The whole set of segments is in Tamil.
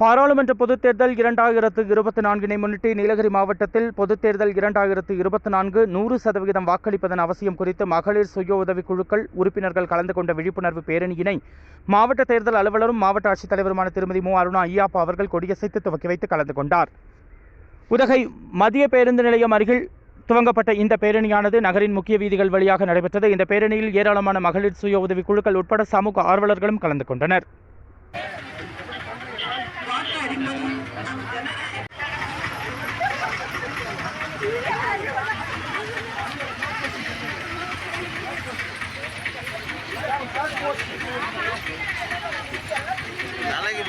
பாராளுமன்ற பொதுத் தேர்தல் இரண்டாயிரத்து இருபத்தி நான்கினை முன்னிட்டு நீலகிரி மாவட்டத்தில் பொதுத் தேர்தல் இரண்டாயிரத்து இருபத்தி நான்கு நூறு சதவிகிதம் வாக்களிப்பதன் அவசியம் குறித்து மகளிர் சுய உதவிக் குழுக்கள் உறுப்பினர்கள் கலந்து கொண்ட விழிப்புணர்வு பேரணியினை மாவட்ட தேர்தல் அலுவலரும் மாவட்ட ஆட்சித்தலைவருமான திருமதி மு. அருணா ஐயாப்பா அவர்கள் கொடியசைத்து துவக்கி வைத்து கலந்து கொண்டார். உதகை மத்திய பேருந்து நிலையம் அருகில் துவங்கப்பட்ட இந்த பேரணியானது நகரின் முக்கிய வீதிகள் வழியாக நடைபெற்றது. இந்த பேரணியில் ஏராளமான மகளிர் சுய உதவிக் குழுக்கள் உட்பட சமூக ஆர்வலர்களும் கலந்து கொண்டனர். நாளைக்கு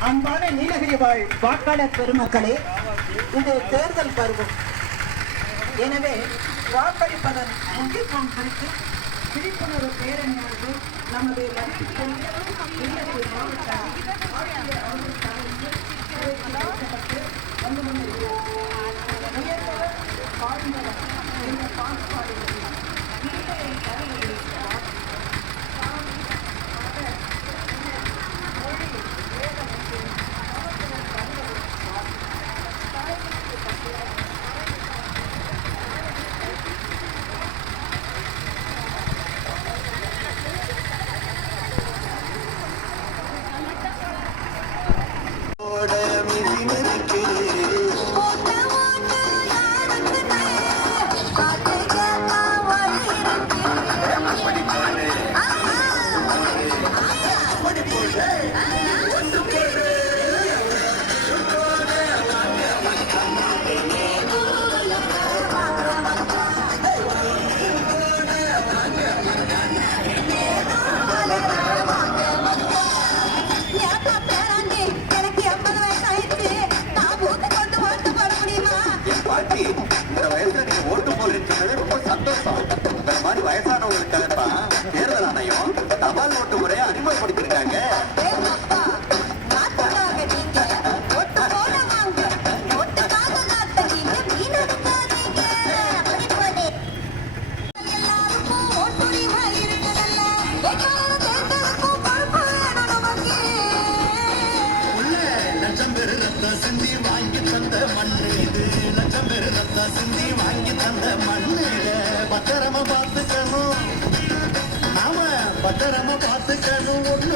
அன்பான நீலகிரி வாழ் வாக்காளர் பெருமக்களே இது தேர்தல் பருவம். எனவே வாக்களிப்பதன் முக்கியத்துவம் குறித்து விழிப்புணர்வு பேரணியானது நமது நீங்க ரொம்ப சந்தோஷம் இந்த மாதிரி வயசானவங்களுக்காக தேர்தல் ஆணையம் தபால் ஓட்டு முறையை அறிமுகப்படுத்திருக்காங்க லட்சம் பேர் ரத்த சிந்தி வாங்கி தந்த மண்ணு. இது லட்சம் பேர் ரத்த சிந்தி வாங்கி தந்த மண்ணு. பத்திரமா பார்த்துக்கணும். நாம பத்திரமா பார்த்துக்கணும்.